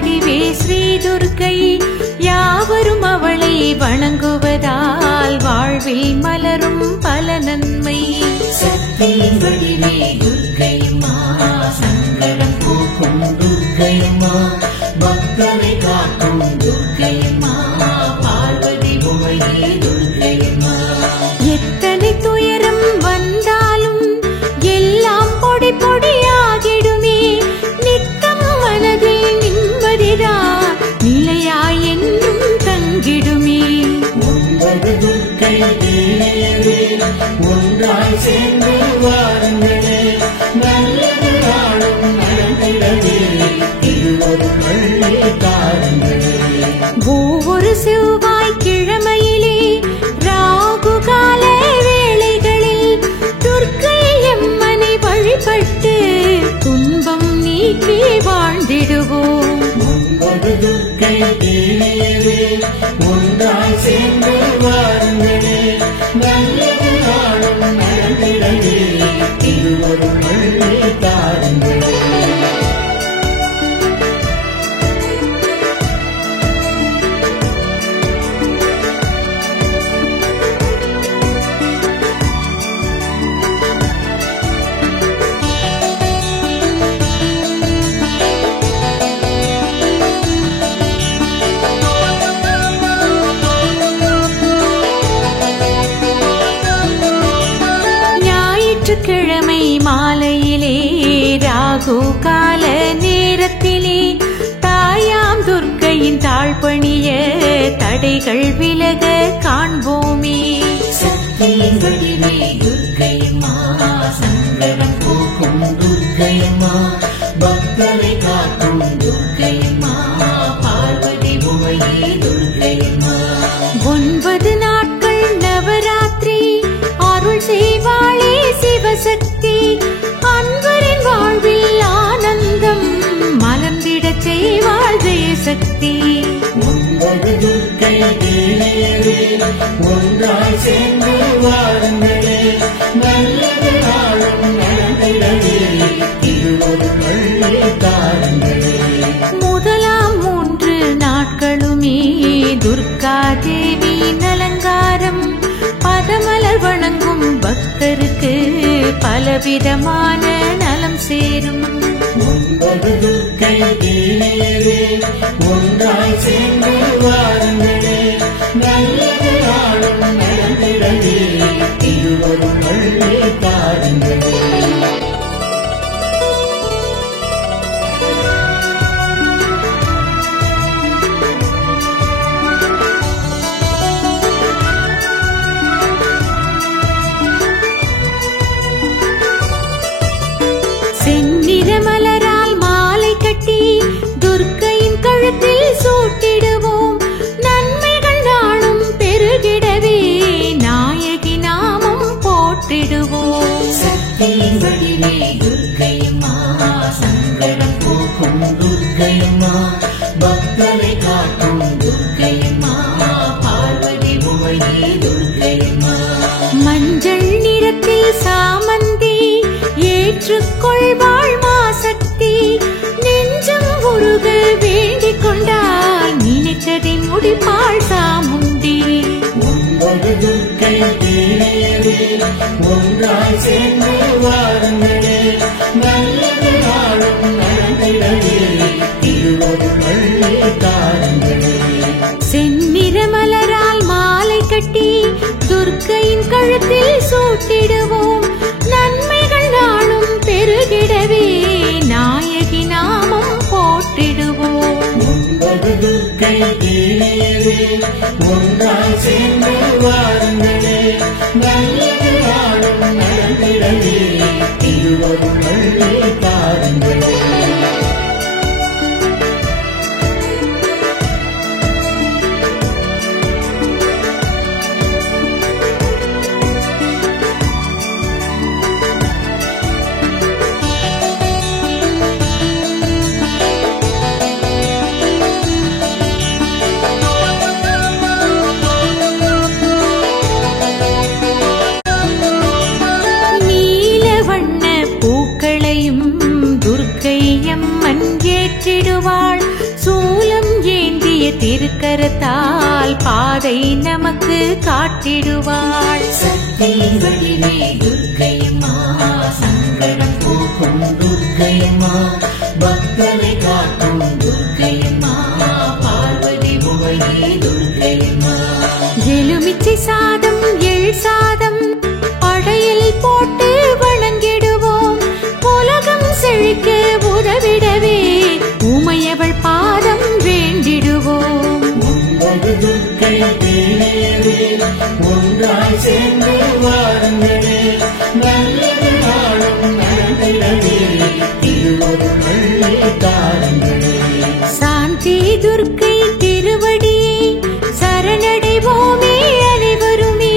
வடிவே ஸ்ரீ துர்க்கை யாவரும் அவளை வணங்குவதால் வாழ்வில் மலரும் பல நன்மை. சக்தி வடிவே துர்க்கையம்மா சங்கடம் போக்கும் துர்க்கையம்மா பக்தரை காக்கும் துர்க்கையம்மா பார்வதி உமையே துர்க்கையம்மா. எத்தனை துயரம் வந்தாலும் எல்லாம் பொடி பொடியாகிடுமே. நித்தம் மனதில் நிம்மதிதான் நிலையாய் என்றும் தங்கிடுமே. 9 துர்க்கை தேவியே ஒன்றாய் சேர்ந்து வாருங்களே நல்லது நாளும் நடந்திடவே திருவருள் தாருங்களே. ஒவ்வொரு செவ்வாய் கிழமையிலே ராகு கால வேளைகளில் துர்க்கை அம்மனை வழிபட்டு துன்பம் நீக்கி வாழ்ந்திடுவோம். 9 துர்க்கை தேவியே ஒன்றாய் சேர்ந்து வாருங்களே நல்லது நாளும் நடந்திடவே திருவருள் தாருங்களே. ஞாயிற்றுக்கிழமை மாலையிலே ராகு கால நேரத்திலே தாயாம் துர்க்கையின் தாழ்பணிய தடைகள் விலக காண்போமே. சக்தி வடிவே துர்க்கையம்மா சங்கடம் போக்கும் துர்க்கையம்மா பக்தரை காக்கும் துர்க்கையம்மா பார்வதி உமையே துர்க்கையம்மா. 9 நாட்கள் நவராத்திரி அருள் செய்வாளே சிவசக்தி. அன்பரின் வாழ்வில் ஆனந்தம் மலர்ந்திடச் செய்வாள் ஜெயசக்தி. 9 துர்க்கை தேவியே ஒன்றாய் சேர்ந்து வாருங்களே நல்லது நாளும் நடந்திடவே திருவருள் தாருங்களே. முதலாம் 3 நாட்களுமே துர்கா தேவியின் அலங்காரம். பதமலர் வணங்கும் பக்தருக்கு பலவிதமான நலம் சேரும். 9 துர்க்கை தேவியே ஒன்றாய் சேர்ந்து வாருங்களே நல்லது நாளும் நடந்திடவே திருவருள் தாருங்களே. செந்நிற மலரால் மாலை கட்டி துர்க்கையின் கழுத்தில் சூட்டிடுவோம். நன்மைகள் நாளும் பெருகிடவே நாயகி நாமம் போற்றிடுவோம். சக்தி வடிவே துர்க்கையம்மா சங்கடம் போக்கும் துர்க்கையம்மா பக்தரை காக்கும் துர்க்கையம்மா பார்வதி உமையே துர்க்கையம்மா. மஞ்சள் நிறத்தில் சாமந்தி ஏற்றுக்கொள்வாள் மாசக்தி. நெஞ்சம் உருக வேண்டிக் கொண்டால் நினைத்ததை முடிப்பாள் சாமுண்டி. 9 துர்க்கை தேவியே ஒன்றாய் சேர்ந்து வாருங்களே நல்லது நாளும் நடந்திடவே திருவருள் தாருங்களே. செந்நிற மலரால் மாலை கட்டி துர்க்கையின் கழுத்தில் சூட்டிடுவோம். நன்மைகள் நாளும் பெருகிடவே நாயகி நாமம் போற்றிடுவோம். 9 துர்க்கை தேவியே ஒன்றாய் சேர்ந்து வாருங்களே நல்லது நாளும் நடந்திடவே திருவருள் தாருங்களே. சூலம் ஏந்திய திருக்கரத்தால் பாதை நமக்கு காட்டிடுவாள். சக்தி வடிவே துர்க்கையம்மா, சங்கடம் போக்கும் துர்க்கையம்மா, பக்தரை காக்கும் துர்க்கையம்மா, பார்வதி புகழே துர்க்கையம்மா. எலுமிச்சை சாதம் எள் சாதம் படையில் போட்டு வணங்கிடுவோம். உலகம் செழிக்க உதவிடவே உமையவள் பாதம் வேண்டிடுவோம். 9 துர்க்கை தேவே ஒன்றாய் சேர்ந்து வாருங்களே, நல்லது நாளும் நடந்திடவே திருவருள் வள்ளி தாருங்களே. சாந்தி துர்க்கை திருவடியே சரணடைவோமே அனைவருமே,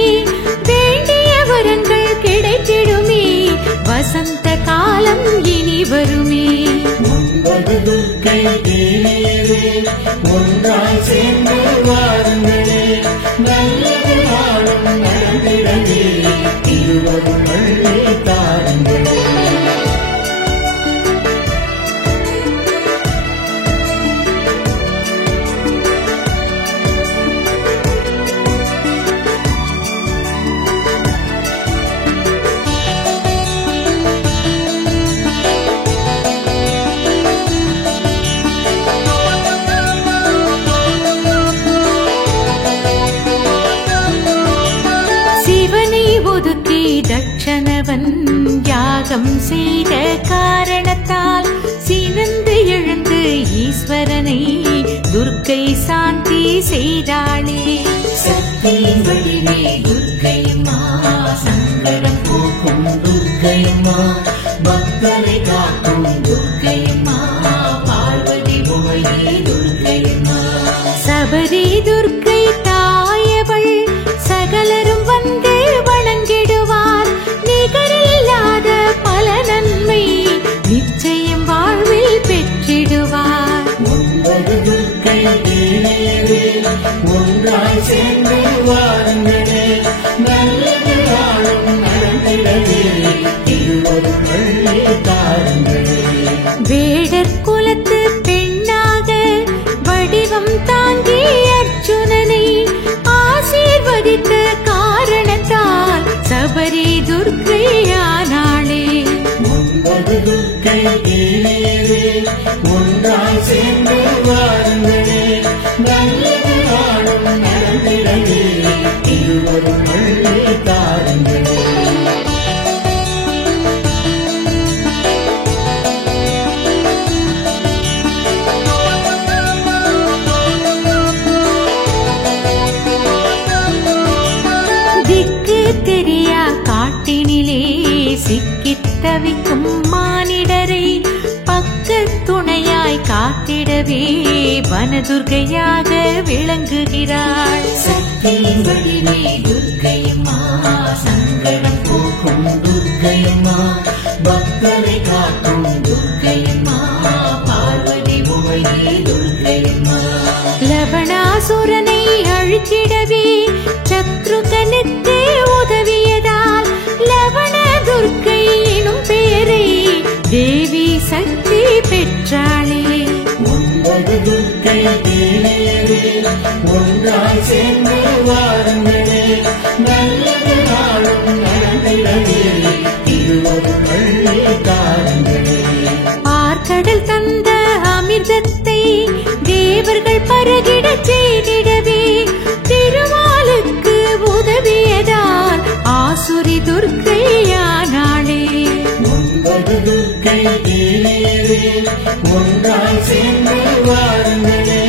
வேண்டிய வரங்கள் கிடைத்திடுமே, வசந்த காலம் இனி வருமே. 9 துர்க்கை தேவே ஒன்றாய் சேர்ந்து வாருங்களே, நல்லது நாளும் நடந்திடவே திருவருள் வள்ளி தாருங்களே. தட்சணவன் யாகம் செய்த காரணத்தால் சினந்து எழுந்து ஈஸ்வரனை துர்க்கை சாந்தி செய்தாளே. சக்தி வடிவே துர்க்கையம்மா, சங்கடம் போக்கும் துர்க்கையம்மா, பக்தரை காக்கும் துர்க்கையம்மா, பார்வதி புகழே துர்க்கையம்மா. சபரி துர்க்கை தாயவள் சகலரும் வந்து வணங்கிடுவார். நிகரில்லாத பல நன்மை நிச்சயம் வாழ்வில் பெற்றிடுவார். 9 துர்க்கை தேவே ஒன்றாய் சேர்ந்து வாருங்களே, நல்லது நாளும் நடந்திடவே திருவருள் வள்ளி தாருங்களே. வேடர் குலத்து பெண்ணாக வடிவம் தாங்கி அர்ஜுனனை ஆசீர்வதித்த காரணத்தால் சபரி துர்க்கையானாளே. 9 துர்க்கை தேவே ஒன்றாய் சேர்ந்து வாருங்களே, நல்லது நாளும் நடந்திடவே திருவருள் வள்ளி தாருங்களே. திக்கு தெரியா காட்டினிலே சிக்கித் தவிக்கும் மானிடரை பக்கத் துணையாய் காத்திடவே வனதுர்க்கையாக விளங்குகிறாள். சக்தி வடிவே துர்க்கையம்மா, சங்கடம் போக்கும் துர்க்கையம்மா, பக்தரை காக்கும் துர்க்கையம்மா, பார்வதி புகழே துர்க்கையம்மா. லவணாசுரனை அழித்திடவே சத்ருகனுக்கு உதவியதால் லவண துர்க்கை எனும் பெயரை தேவி சக்தி பெற்றாளே. 9 துர்க்கை தேவே ஒன்றாய் சேர்ந்து வாருங்களே, நல்லது நாளும் நடந்திடவே திருவருள் வள்ளி தாருங்களே. பார்க்கடல் தந்த அமிர்தத்தை தேவர்கள் பருகிடச் செய்திடவே திருமாலுக்கு உதவியதால் ஆசுரி துர்க்கையானாளே. 9 துர்க்கை தேவே ஒன்றாய் சேர்ந்து வாருங்களே,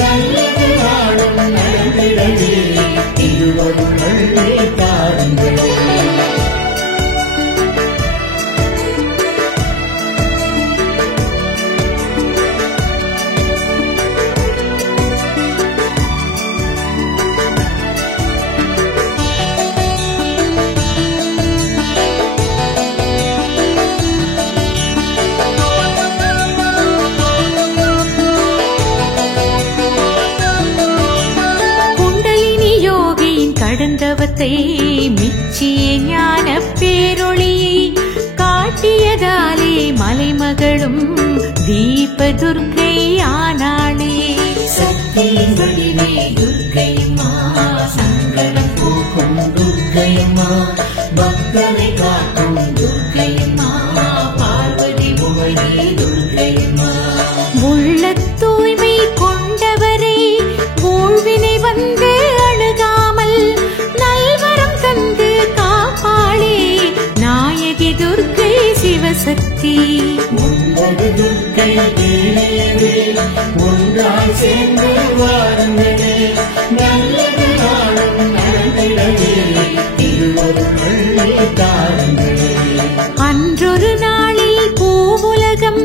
நல்லது நாளும் நடந்திடவே திருவருள் வள்ளி தாருங்களே. கடந்தவத்தை மிச்சிய ஞான பேரொளியை காட்டியதாலே மலைமகளும் தீப துர்க்கை ஆனாள். கைதேவே ஒன்றாய் சேர்ந்து வாருங்களே நல்லது நாளும் நடந்திடவே திருவருள் தாருங்களே. அன்றொரு நாளில் பூவுலகம்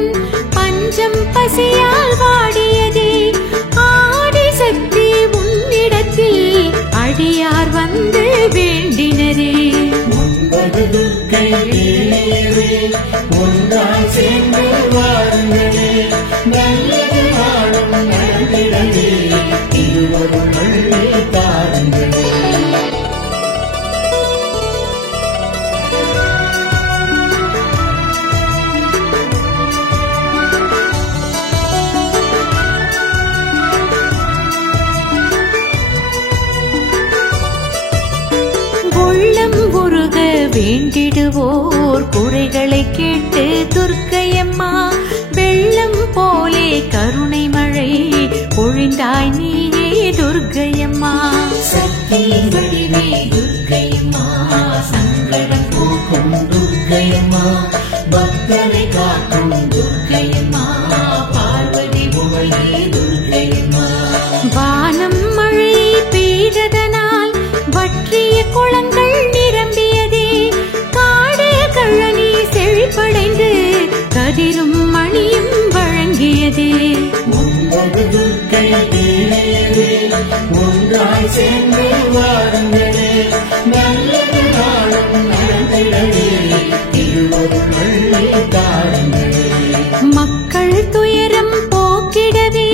பஞ்சம் பசியால் வாடியதே ஆடி சக்தி உன்னிடத்தில் அடியார் வந்து வேண்டினரே. 9 துர்க்கைதேவே ஒன்றாய் சேர்ந்து வாருங்களே நல்லது நாளும் நடந்திடவே திருவருள் தாருங்களே. உள்ளம் உருக வேண்டிடுவோர் குறைகளை கேட்டு துர்க்கையம்மா வெள்ளம் போலே கருணை மழை பொழிந்தாய் நீயே துர்க்கையம்மா. சக்தியின் வடிவே துர்க்கையம்மா சங்கடம் போக்கும் துர்க்கையம்மா பக்தரை காக்கும் துர்க்கையம்மா பார்வதி உமையே துர்க்கையம்மா. வானம் மழை பெய்ததனால் வற்றிய குளங்கள் நிரம்பியதே காடு கழனி செழிப்படைந்து கதிரும் மணியும் வழங்கியதே. 9 துர்க்கைதேவே ஒன்றாய் சேர்ந்து வாருங்களே நல்லது நாளும் நடந்திடவே திருவருள் தாருங்களே. மக்கள் துயரம் போக்கிடவே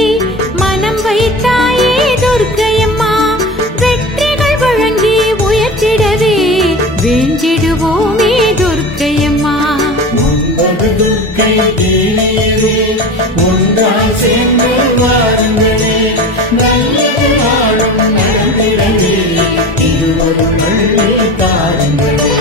மனம் வைத்தாயே துர்க்கையம்மா வெற்றிகள் வழங்கி உயர்த்திடவே வேண்டிடுவோமே துர்க்கையம்மா. 9 துர்க்கைதேவே ஒன்றாய் சேர்ந்து வாருங்களே நல்லது நாளும் நடந்திடவே திருவருள் தாருங்களே.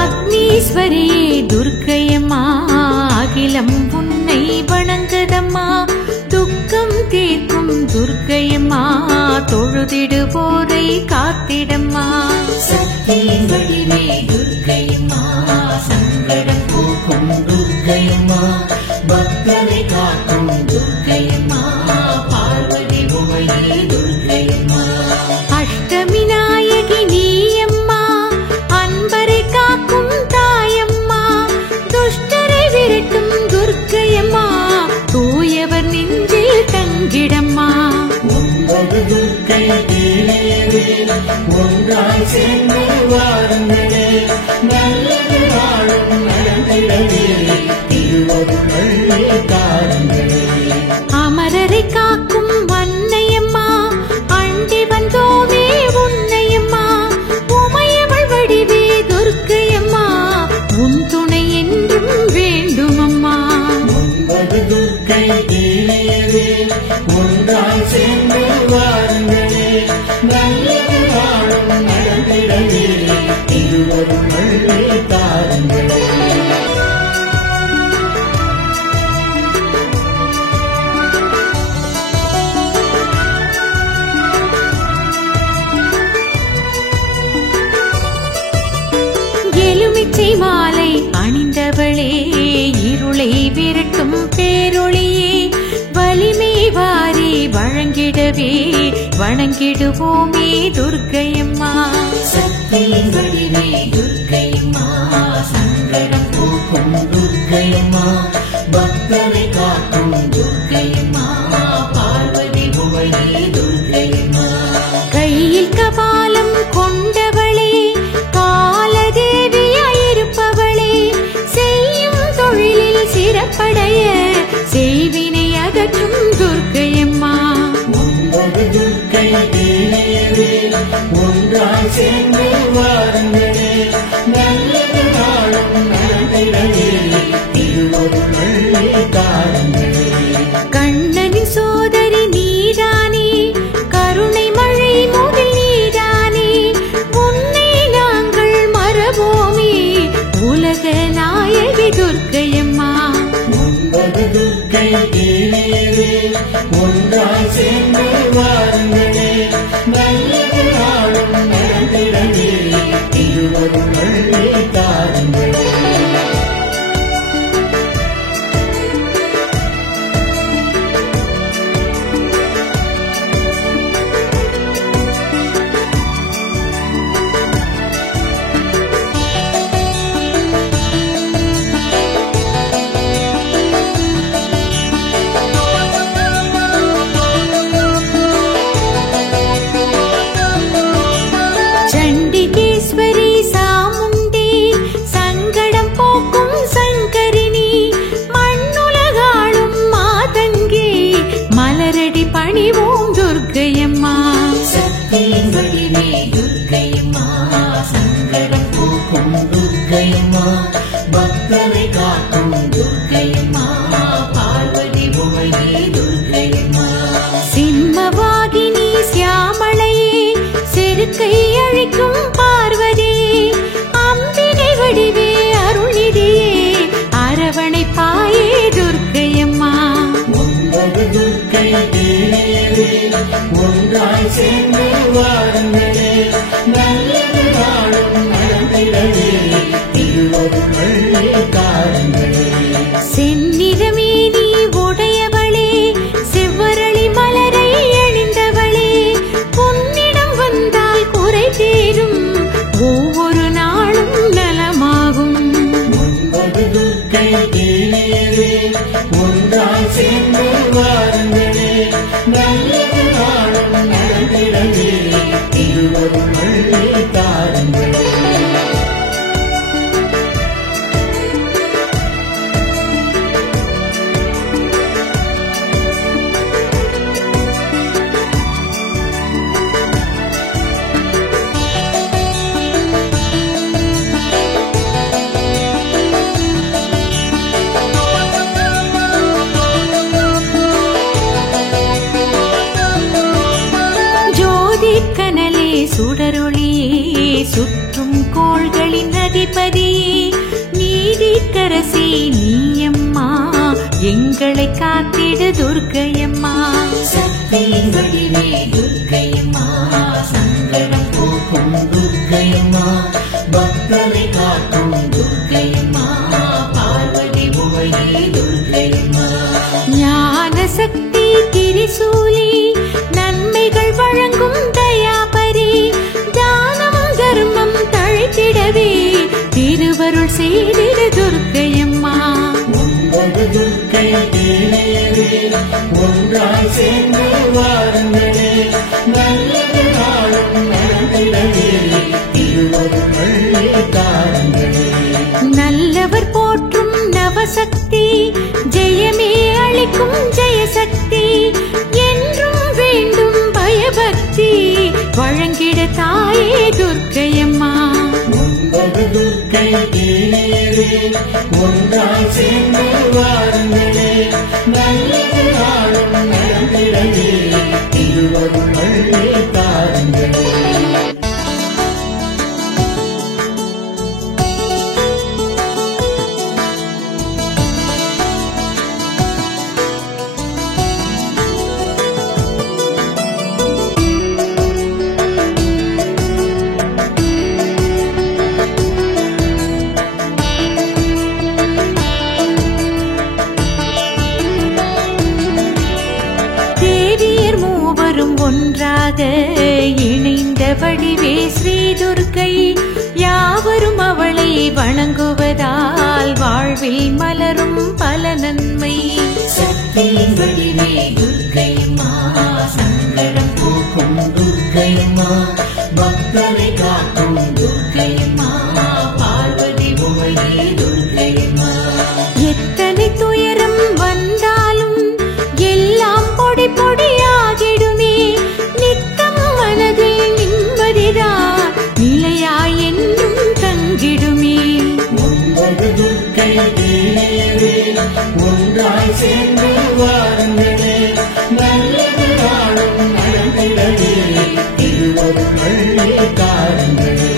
அக்னீஸ்வரியே துர்க்கையம்மா அகிலம் உன்னை வணங்குதம்மா துக்கம் தீர்க்கும் துர்க்கையம்மா தொழுதிடுவோரை காத்திடம்மா. சக்தியின் வடிவே துர்க்கையம்மா சங்கடம் போக்கும் துர்க்கையம்மா பக்தரை காக்கும் துர்க்கையம்மா பார்வதி உமையே துர்க்கையம்மா. அஷ்டமி நாயகி நீயம்மா அன்பரை காக்கும் தாயம்மா துஷ்டரை விரட்டும் துர்க்கையம்மா தூயவர் நெஞ்சில் தங்கிடம்மா. 9 துர்க்கைதேவே ஒன்றாய் சேர்ந்து வாருங்களே நல்லது நாளும் நடந்திடவே திருவருள் தாருங்களே. அமரரை காக்கும் அன்னையம்மா அண்டி வந்தோமே உன்னையம்மா உமையவள் வடிவே துர்க்கையம்மா உன் துணை என்றும் வேண்டுமம்மா. 9 துர்க்கைதேவே ஒன்றாய் சேர்ந்து வாருங்களே நல்லது நாளும் நடந்திடவே திருவருள் தாருங்களே. எலுமிச்சை மாலை அணிந்தவளே இருளை விரட்டும் பேரொளியே வலிமை வாரி வழங்கிடவே வணங்கிடுவோமே துர்க்கையம்மா. சக்தியின் வடிவே துர்க்கையம்மா சங்கடம் போக்கும் துர்க்கையம்மா பக்தரை காக்கும் துர்க்கையம்மா பார்வதி உமையே துர்க்கையம்மா. கையில் கபாலம் கொண்டவளே காலதேவியாயிருப்பவளே செய்யும் தொழிலில் சிறப்படைய செய்வினை அகற்றும் துர்க்கையம்மா. 9 துர்க்கைதேவே ஒன்றாய் சேர்ந்து வாருங்களே நல்லது நாளும் நடந்திடவே திருவருள் தாருங்களே. கண்ணனின் சோதரி நீதானே கருணை துர்க்கையம்மா சங்கடம் போக்கும் துர்க்கையம்மா பக்தரை காக்கும் துர்க்கையம்மா பார்வதி உமையே துர்க்கையம்மா சிம்மவாகினி சியாமளையே செருக்கை அழிக்கும் பார்வதியே அம்பிகை வடிவே அருள்நிதியே அரவணைப்பாயே துர்க்கையம்மா ஒன்பது துர்க்கை தேவியரே ஒன்றாய் சேர்ந்து வாருங்களே நல்லது நாளும் நடந்திடவே திருவருளை தாருங்களே செந்நிறமேனி உடையவளே செவ்வரளி மலரை அணிந்தவளே உன்னிடம் வந்தால் குறை தீரும் ஒவ்வொரு நாளும் நலமாகும் ஒன்பது துர்க்கை தேவியரே ஒன்றாய் சேர்ந்து வாருங்களே நல்லது நாளும் நடந்திடவே திருவருளை தாருங்களே ஜோதிக்கனலே சுடரொளியே சுற்றும் கோள்களின் அதிபதியே நீதிக்கரசி நீயம்மா எங்களை காத்திடு துர்க்கையம்மா சக்தியின் வடிவே துர்க்கையம்மா சங்கடம் போக்கும் துர்க்கையம்மா பக்தரை காக்கும் துர்க்கையம்மா பார்வதி உமையே துர்க்கையம்மா ஞான சக்தி திரிசூலி நன்மைகள் வழங்கும் தயாபரி தானம் தர்மம் தழைத்திடவே திருவருள் செய்திட துர்க்கையம்மா ஒன்பது துர்க்கை தேவியரே ஒன்றாய் சேர்ந்து வாருங்களே நல்லது நாளும் நடந்திடவே திருவருளை தாருங்களே நல்லவர் போற்றும் நவசக்தி ஜெயமே அளிக்கும் ஜெயசக்தி என்றும் வேண்டும் பயபக்தி வழங்கிட தாயே துர்க்கையம்மா ஒன்பது துர்க்கை தேவியரே ஒன்றாய் சேர்ந்து வாருங்களே நல்லது நாளும் நடந்திடவே திருவருளை தாருங்களே தேவியர் மூவரும் ஒன்றாக இணைந்த வடிவே ஸ்ரீ துர்க்கை யாவரும் அவளை வணங்குவதால் வாழ்வில் மலரும் பல நன்மை சக்தியின் வடிவே துர்க்கையம்மா சங்கடம் போக்கும் துர்க்கையம்மா பக்தரை காக்கும் துர்க்கையம்மா பார்வதி உமையே துர்க்கையம்மா எத்தனை துயரம் வந்தாலும் எல்லாம் பொடி பொடியாகிடுமே நித்தம் மனதில் நிம்மதிதான் நிலையாய் என்றும் தங்கிடுமே ஒன்பது துர்க்கை தேவியரே ஒன்றாய் சேர்ந்து வாருங்களே நல்லது நாளும் நடந்திடவே திருவருளை தாருங்களே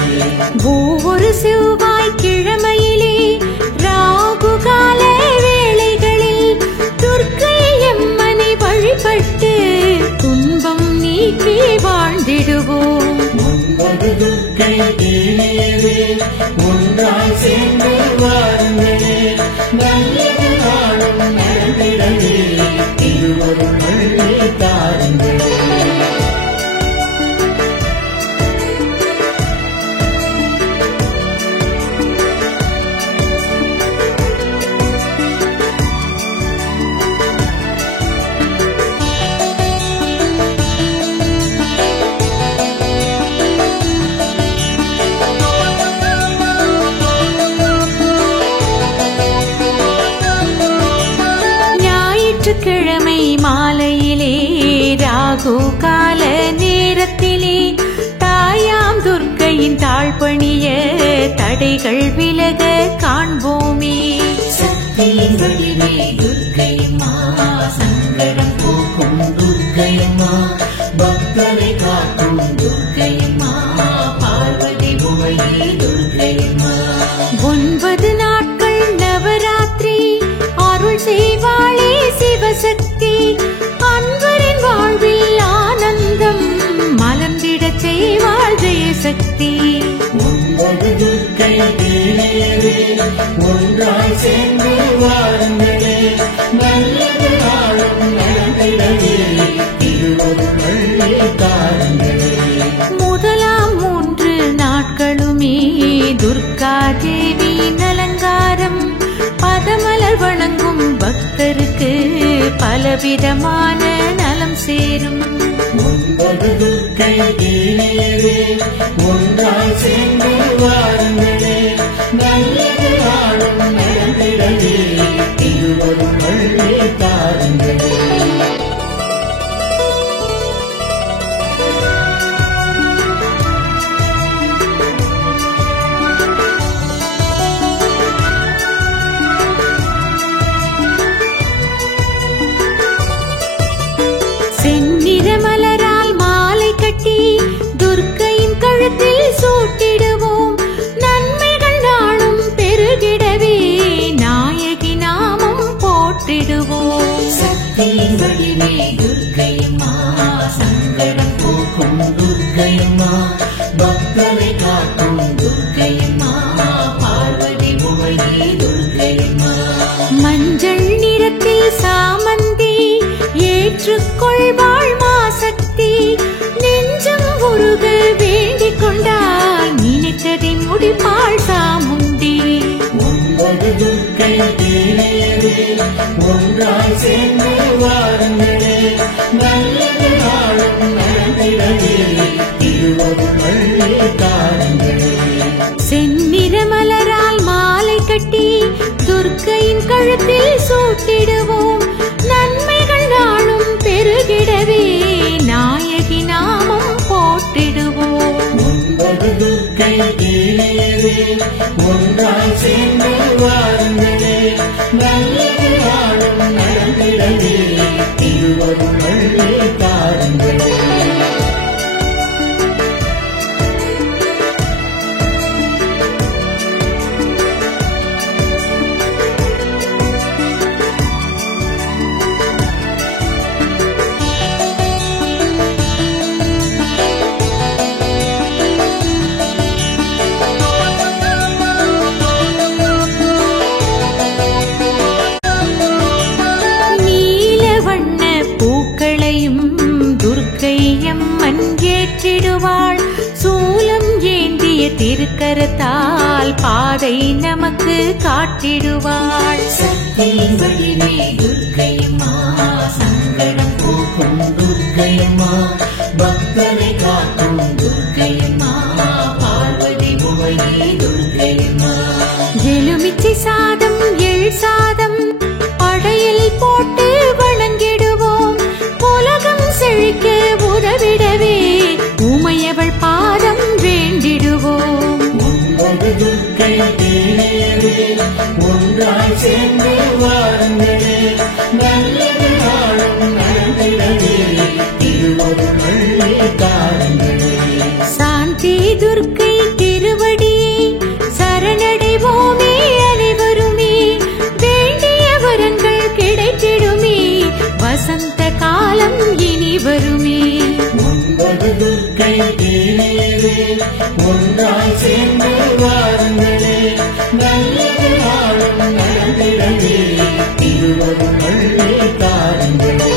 ஒவ்வொரு செவ்வாய் கிழமையிலே ராகு கால வேளைகளில் துர்க்கை அம்மனை வழிபட்டு துன்பம் நீக்கி வாழ்ந்திடுவோம் ஒன்பது துர்க்கை தேவியரே ஒன்றாய் சேர்ந்து வாருங்களே நல்லது நாளும் நடந்திடவே திருவருளை தாருங்களே மக்களின் தாழ்பணிய தடைகள் விலக காண்போமே. சக்தியின் வடிவே துர்க்கையம்மா, சங்கடம் போக்கும் துர்க்கையம்மா, பக்தரை காக்கும் துர்க்கையம்மா, பார்வதி உமையே துர்க்கையம்மா. 9 நாட்கள் நவராத்திரி அருள் செய்வாளே சிவசக்தி, அன்பரின் வாழ்வில் ஆனந்தம் மலர்ந்திடச் செய்வாள் ஜெயசக்தி. 9 துர்க்கை தேவியரே, ஒன்றாய் சேர்ந்து வாருங்களே, நல்லது நாளும் நடந்திடவே திருவருள் தாருங்களே. முதலாம் 3 நாட்களுமே துர்கா தேவியின் அலங்காரம், பதமலர் வணங்கும் பக்தருக்கு பலவிதமான நலம் சேரும். 9 துர்க்கை தேவியரே, ஒன்றாய் சேர்ந்து வாருங்களே, நல்லது நாளும் நடந்திடவே திருவருள் தாருங்களே. செந்நிற மலரால் மாலை கட்டி துர்க்கையின் கழுத்தில் சூட்டிடுவோம், நன்மைகள் நாளும் பெருகிடவே நாயகி நாமம் போற்றிடுவோம். சக்தியின் வடிவே துர்க்கையம்மா, சங்கடம் போக்கும் துர்க்கையம்மா, பக்தரை காக்கும் துர்க்கையம்மா, பார்வதி உமையே துர்க்கையம்மா. மஞ்சள் நிறத்தில் சாமந்தி ஏற்றுக்கொள்வாள் மாசக்தி, நெஞ்சம் உருக வேண்டிக் கொண்டால் நினைத்ததை முடிப்பாள் சாமுண்டி. 9 துர்க்கை தேவியரே, ஒன்றாய் சேர்ந்து வாருங்களே, நல்லது நாளும் நடந்திடவே திருவருள் தாருங்களே. செந்நிற மலரால் மாலை கட்டி துர்க்கையின் கழுத்தில் சூட்டிடுவோம், நன்மைகள் நாளும் பெருகிடவே நாயகி நாமம் போற்றிடுவோம். 9 துர்க்கை தேவியரே, ஒன்றாய் சேர்ந்து வாருங்களே, நல்லது நாளும் நடந்திடவே திருவருள் தாருங்களே. நீலவண்ண பூக்களையும் துர்க்கையம்மன் ஏற்றிடுவாள், சூலம் ஏந்திய திருக்கரத்தால் பாதை நமக்கு காட்டிடுவாள். சக்தியின் வடிவே துர்க்கையம்மா, சங்கடம் போக்கும் துர்க்கையம்மா, பக்தரை காக்கும் துர்க்கையம்மா, பார்வதி உமையே துர்க்கையம்மா. எலுமிச்சை சாதம் எள் சாதம் படையல் போட்டு வணங்கிடுவோம், உலகம் செழிக்க உதவிடவே உமையவள் பாதம் வேண்டிடுவோம். 9 துர்க்கை தேவியரே, ஒன்றாய் சேர்ந்து வாருங்களே, நல்லது நாளும் நடந்திடவே திருவருள் தாருங்களே. சாந்தி துர்க்கை திருவடியே சரணடைவோமே அனைவருமே, வேண்டிய வரங்கள் கிடைத்திடுமே, வசந்த காலம் இனி வருமே. 9 துர்க்கை தேவியரே, ஒன்றாய் சேர்ந்து வாருங்களே, நல்லது நாளும் நடந்திடவே திருவருள் தாருங்களே.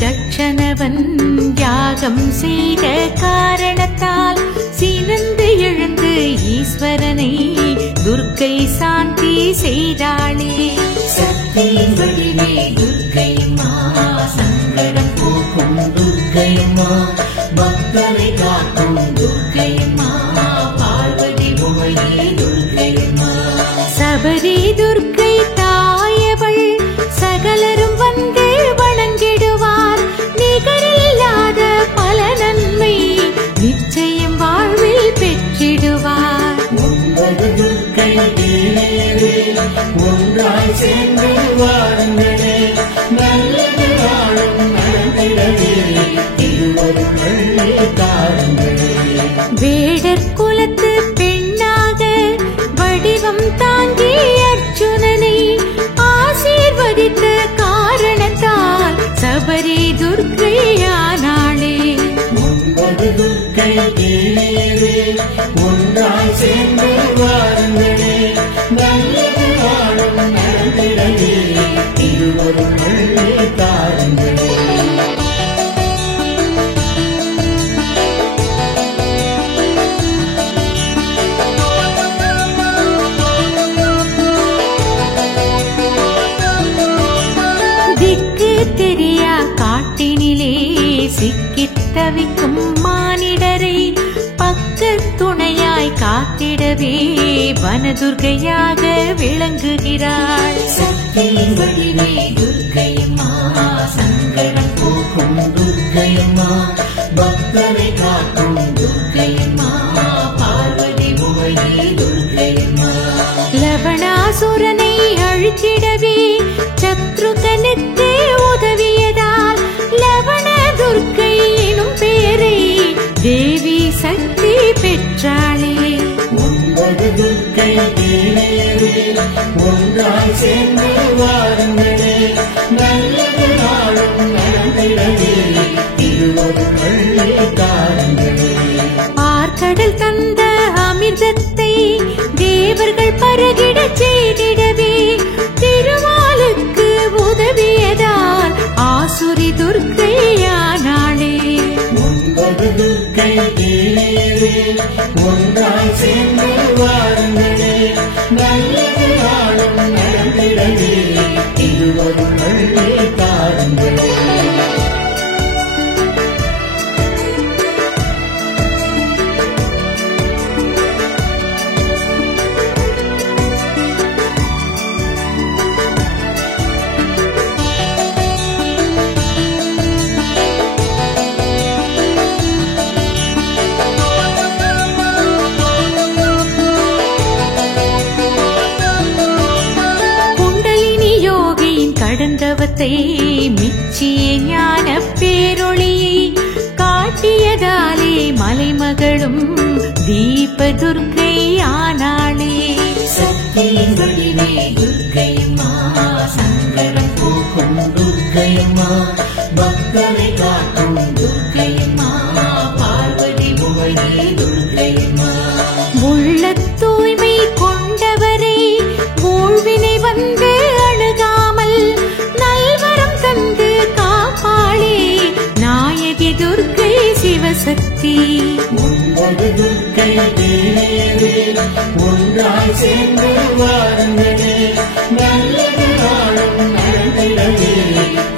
தட்சணவன் யாகம் செய்த காரணத்தால் சினந்து எழுந்து ஈஸ்வரனை துர்க்கை துர்க்கை சாந்தி செய்தாளே. சக்தியின் வடிவே துர்க்கையம்மா, சங்கடம் போக்கும் துர்க்கையம்மா, பக்தரை காக்கும் துர்க்கையம்மா, பார்வதி உமையே துர்க்கையம்மா. சபரி துர்க்கை தாயவள் சகலரும் வந்து வணங்கிடுவார். நிகரில்லாத பல நன்மை நிச்சயம் வாழ்வில் பெற்றிடுவார். 9 துர்க்கை தேவியரே, ஒன்றாய் சேர்ந்து வாருங்களே, நல்லது நாளும் நடந்திடவே திருவருள் தாருங்களே. வேடர் குலத்து பெண்ணாக வடிவம் தாங்கி அர்ஜுனனை ஆசீர்வதித்த காரணத்தால் சபரி துர்க்கையானாளே. 9 துர்க்கை தேவியரே, ஒன்றாய் சேர்ந்து வாருங்களே, நல்லது நாளும் நடந்திடவே திருவருள் தாருங்களே. திக்கு தெரியா காட்டினிலே சிக்கித் தவிக்கும் மானிடரை பக்கத் துணையாய் காத்திடவே வனதுர்க்கையாக விளங்குகிறாள். சக்தியின் வடிவே துர்க்கையம்மா, சங்கடம் போக்கும் துர்க்கையம்மா, பக்தரை காக்கும் துர்க்கையம்மா, பார்வதி உமையே துர்க்கையம்மா. லவணாசுரனை அழித்திடவே சத்ருகனுக்கு உதவியதால் லவண துர்க்கை எனும் பெயரை தேவி சக்தி பெற்றாளே. 9 துர்க்கை தேவியரே, ஒன்றாய் சேர்ந்து வாருங்களே, நல்லது நாளும் நடந்திடவே திருவருள் தாருங்களே. பார்க்கடல் தந்த அமிர்தத்தை தேவர்கள் பருகிடச் செய்திடவே திருமாலுக்கு உதவியதால் ஆசுரி துர்க்கையானாளே. 9 துர்க்கை தேவியரே, ஒன்றாய் சேர்ந்து வாருங்களே, நல்லது நாளும் நடந்திடவே திருவருள் தாருங்களே. கடந்தவத்தை மிச்சிய ஞான பேரொளியை காட்டியதாலே மலைமகளும் தீப துர்க்கை ஆனாளே. சக்தியின் வடிவே துர்க்கையம்மா, சங்கடம் போக்கும் துர்க்கையம்மா, பக்தரை காக்கும் துர்க்கையம்மா, பார்வதி உமையே துர்க்கையம்மா. உள்ள தூய்மை கொண்டவரை ஊழ்வினை வந்து அணுகாமல் நல்வரம் தந்து காப்பாளே நாயகி துர்க்கை சிவசக்தி. 9 துர்க்கை தேவியரே, ஒன்றாய் சேர்ந்து வாருங்களே, நல்லது நாளும் நடந்திடவே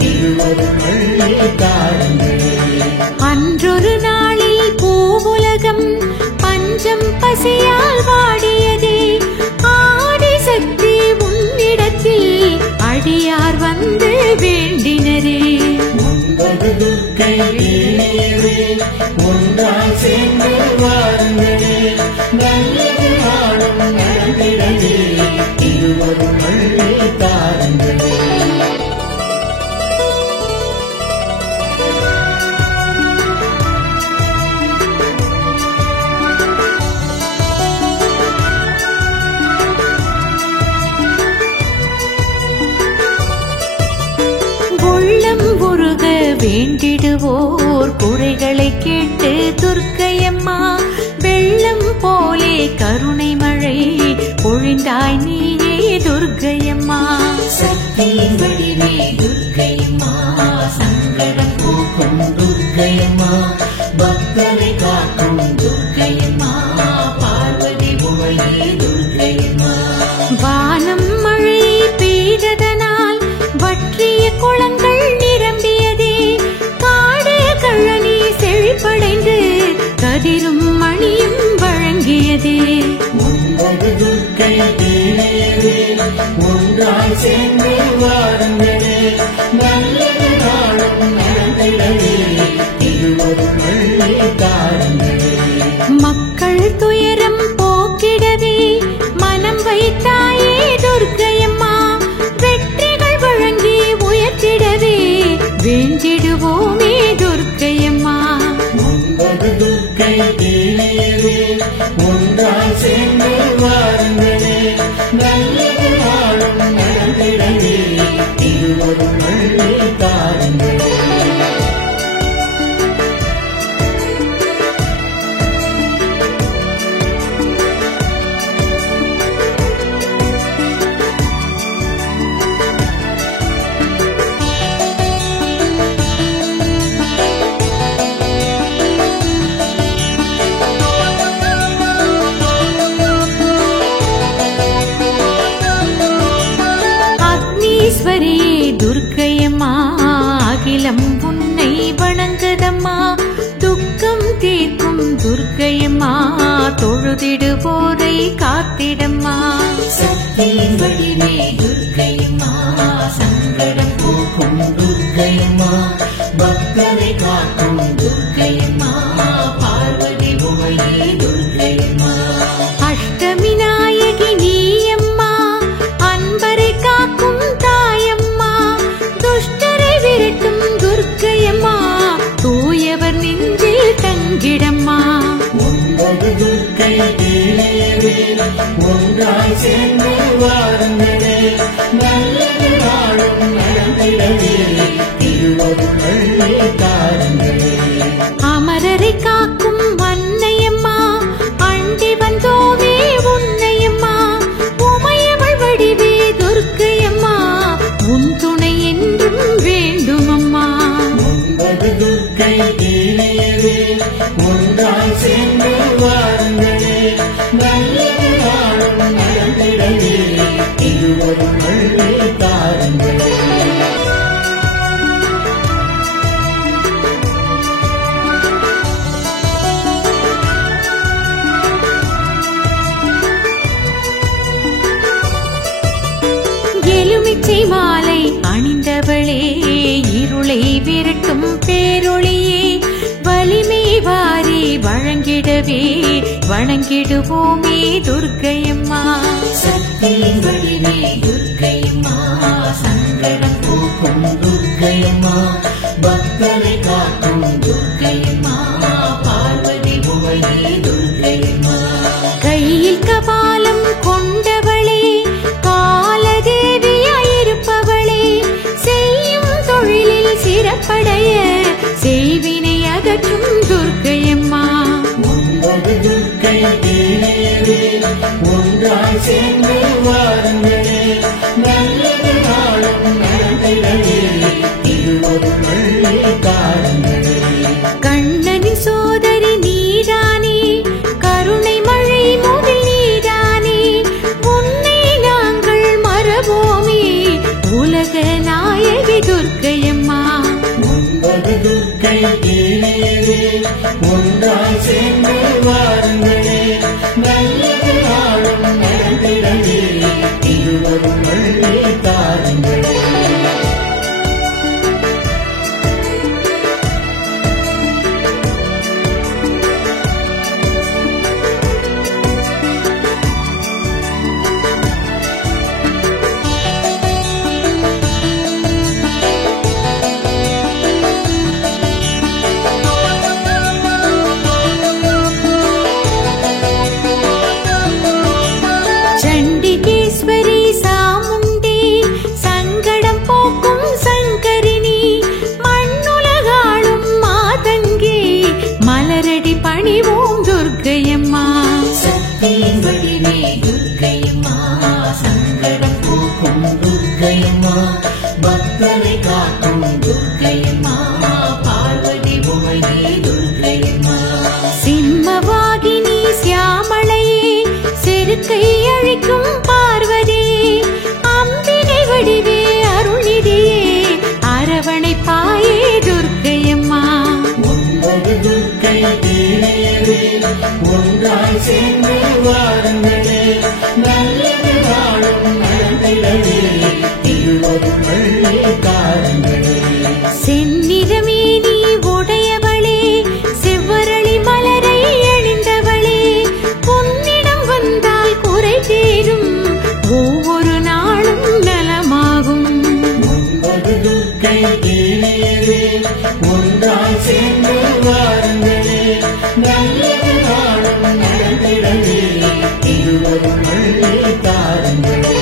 திருவருள் தாருங்களே. அன்றொரு நாளில் பூவுலகம் பஞ்சம் பசியால் வாடியதே ஆடி சக்தி உன்னிடத்தில் அடியார் வந்து வேண்டினரே. 9 துர்க்கை தேவியரே, ஒன்றாய் சேர்ந்து வாருங்களே, நல்லது நாளும் நடந்திடவே திருவருள் தாருங்களே. உள்ளம் உருக வேண்டிடுவோர் குறைகளை கேட்டு துர்க்கையம்மா வெள்ளம் போலே கருணை மழை பொழிந்தாய் நீயே துர்க்கையம்மா. சக்தியின் வடிவே துர்க்கையம்மா, சங்கடம் போக்கும் துர்க்கையம்மா, பக்தரை காக்கும் துர்க்கையம்மா, பார்வதி உமையே துர்க்கையம்மா. வானம் மழை பெய்ததனால் வற்றிய குளங்கள் நிரம்பியதே, காடு கழனி செழிப்படைந்து கதிரும் மணியும் வழங்கியதே. ஒன்றாய் சேர்ந்து வாருங்களே, நல்லது நாளும் நடந்திடவே திருவருளை தாருங்களே. மக்கள் துயரம் போக்கிடவே மனம் வைத்தாயே துர்க்கையம்மா, வெற்றிகள் வழங்கி உயர்த்திடவே வேண்டிடுவோமே துர்க்கையம்மா. துர்க்கை தேவியவே ஒன்றாய் சேர்ந்து வாருங்களே, நல்லது நாளும் நடந்திடவே திருவருளை தாருங்களே. அக்னீஸ்வரியே துர்க்கையம்மா, அகிலம் உன்னை வணங்குதம்மா. துக்கம் தீர்க்கும் துர்க்கையம்மா, தொழுதிடுவோரை காத்திடம்மா. சக்தியின் வடிவே துர்க்கையம்மா, சங்கடம் போக்கும் துர்க்கையம்மா, பக்தரை காக்கும் துர்க்கையம்மா, பார்வதி உமையே துர்க்கையம்மா. அஷ்டமி நாயகி நீயம்மா, அன்பரை காக்கும் தாயம்மா. துஷ்டரை விரட்டும் துர்க்கையம்மா, தூயவர் நெஞ்சில் தங்கிடம்மா. துர்க்கை தேவியவே ஒன்றாய் சேர்ந்து வாருங்களே, நல்லது நாளும் நடந்திடவே திருவருளை தாருங்களே. அமரரை காக்கும் அன்னையம்மா, அண்டி வந்தோமே உன்னையம்மா. உமையவள் வடிவே துர்க்கையம்மா, உன் துணை என்றும் வேண்டுமம்மா. துர்க்கை தேவியவே ஒன்றாய் சேர்ந்து வாருங்களே, நல்லது நாளும் நடந்திடவே திருவருளை தாருங்களே. எலுமிச்சை மாலை அணிந்தவளே, இருளை விரட்டும் பேரொளியே, வலிமை வாரி வழங்கிடவே வணங்கிடுவோமே துர்க்கையம்மா. சக்தியின் வடிவே துர்க்கையம்மா, சங்கடம் போக்கும் துர்க்கையம்மா, பக்தரை காக்கும் துர்க்கையம்மா, பார்வதி உமையே துர்க்கையம்மா. கையில் கபாலம் கொண்டவளே, காலதேவியாயிருப்பவளே, செய்யும் தொழிலில் சிறப்படைய செய்வினை அகற்றும் துர்க்கையம்மா. துர்க்கை தேவியவே ஒன்றாய் சேர்ந்து வாருங்களே, நல்லது நாளும் நடந்திடவே திருவருளை தாருங்களே. கண்ணனின் சோதரி நீதானே, கருணை மழை மூவில் நீதானே, உன்னை நாங்கள் மறவோமே உலக நாயகி துர்க்கையம்மா. துர்க்கை தேவியவே ஒன்றாய் சேர்ந்து வாருங்களே, நல்லது நாளும் நடந்திடவே திருவருளை தாருங்களே. சண்டிகேஸ்வரி சாமுண்டி, சங்கடம் போக்கும் சங்கரினி, மண்ணுலகாளும் மாதங்கி, மலரடி பணிவோம் துர்க்கையம்மா. சக்தியின் வடிவே துர்க்கையம்மா, சங்கடம் போக்கும் துர்க்கையம்மா, பக்தரை காக்கும் துர்க்கையம்மா, பார்வதி உமையே துர்க்கையம்மா. சிம்மவாகினி சியாமளையே, செருக்கை அழிக்கும் பார்வதி நல்லது நாளும் நடந்திடவே திருவருள் அள்ளி தாருங்களே. செந்நிறமே நீ உடையவளே, செவ்வரளி மலரை அணிந்தவளே, உன்னிடம் வந்தால் குறை தீரும், ஒவ்வொரு நாளும் நலமாகும். 9 துர்க்கை தேவியரே ஒன்றாய் சேர்ந்து வாருங்களே, நல்லது நாளும் நடந்திடவே திருவருள் அள்ளி தாருங்களே.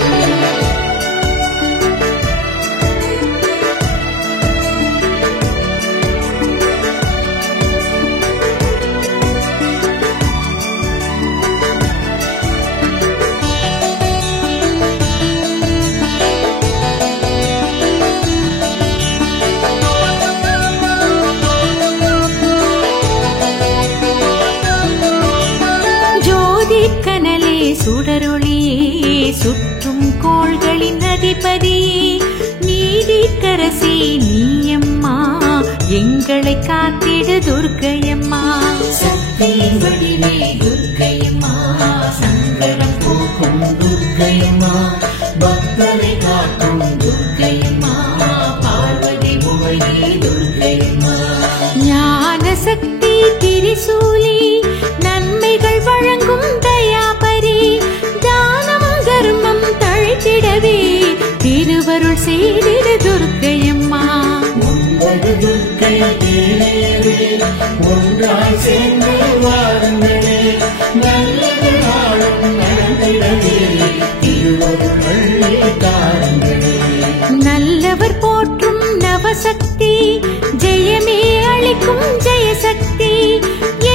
ஜோதிக்கனலே சுடரொளியே, சுற்றும் கோள்களின் அதிபதியே, நீதிக்கரசி நீயம்மா, எங்களை காத்திடு துர்க்கையம்மா. சக்தியின் வடிவே துர்க்கையம்மா, சங்கடம் போக்கும் துர்க்கையம்மா, பக்தரை காக்கும் துர்க்கையம்மா, பார்வதி புகழே துர்க்கையம்மா. ஞான சக்தி திரிசூலி, நன்மைகள் வழங்கும் தயாபரி, தானம் தர்மம் தழைத்திடவே திருவருள் செய்திடு துர்க்கையம்மா. 9 துர்க்கை தேவியரே ஒன்றாய் சேர்ந்து வாருங்களே, நல்லது நாளும் நடந்திடவே திருவருள் அள்ளி தாருங்களே. நல்லவர் போற்றும் நவசக்தி, ஜெயமே அளிக்கும் ஜெயசக்தி,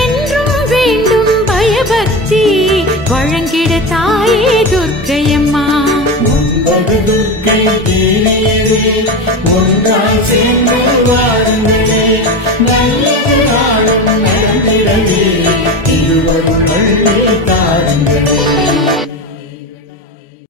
என்றும் வேண்டும் பயபக்தி, வழங்கிட தாயே துர்க்கையம்மா. 9 துர்க்கை தேவியரே